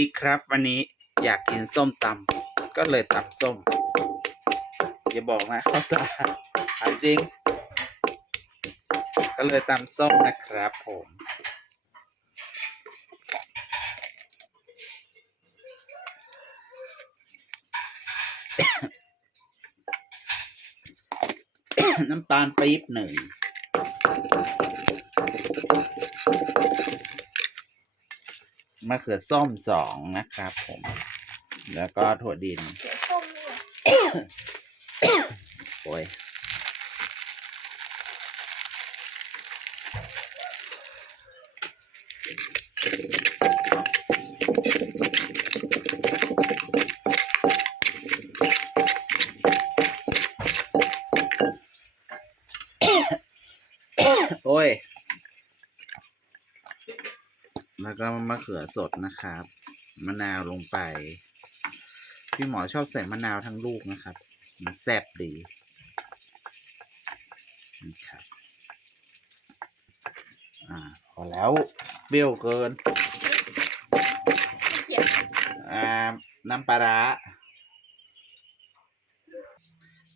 ดีครับ วันนี้อยากกินส้มตำก็เลยตำส้ม อย่าบอกนะเขาตาถามจริง ก็เลยตำส้มนะครับผมน้ำตาลปี๊บหนึ่ง มะเขือส้มสองนะครับผม แล้วก็ถั่วดิน ส้มเนี่ยโอ้ยโอ้ย แล้วก็มะเขือสดนะครับ มะนาวลงไป พี่หมอชอบใส่มะนาวทั้งลูกนะครับ มันแซ่บดีนี่ครับอ่าพอแล้วเปรี้ยวเกิน อ่า น้ำปลาร้า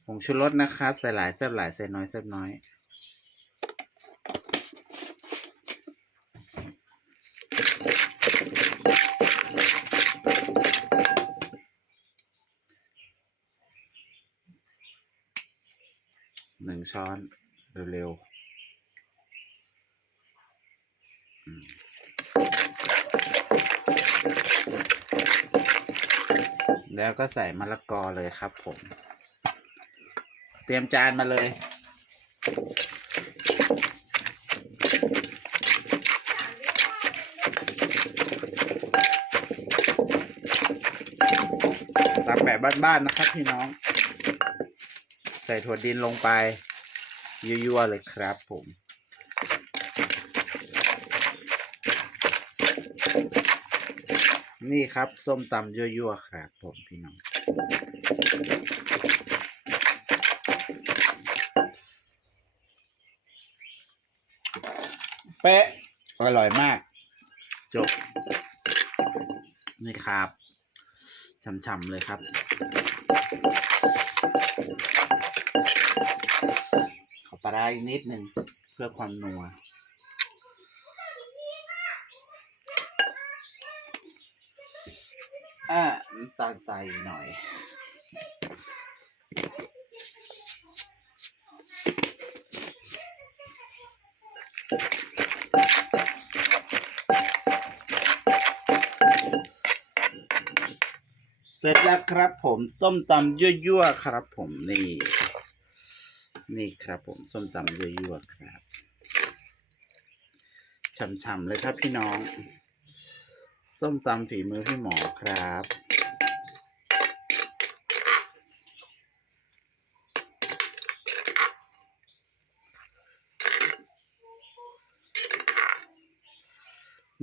ผงชูรสนะครับ ใส่หลายแซ่บหลายใส่น้อยแซ่บน้อย หนึ่งช้อนเร็วๆแล้วก็ใส่มะละกอเลยครับผม เตรียมจานมาเลย ตามแบบบ้านๆนะครับพี่น้อง ส่ถั่วดินลงไปยั่วๆเลยครับผมนี่ครับ ส้มตำยั่วๆครับผมพี่น้อง เป๊ะ อร่อยมาก จบ นี่ครับช่ำๆเลยครับ ร้าอีกนิดหนึ่งเพื่อความนัวอ่าน้ำตาลใส่หน่อย เสร็จแล้วครับผม ส้มตำยั่วๆครับผมนี่ นี่ครับผมส้มตำยั่วๆครับช่ำๆเลยครับพี่น้อง ส้มตำฝีมือพี่หมอครับ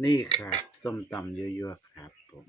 นี่ครับ ส้มตำยั่วๆครับผม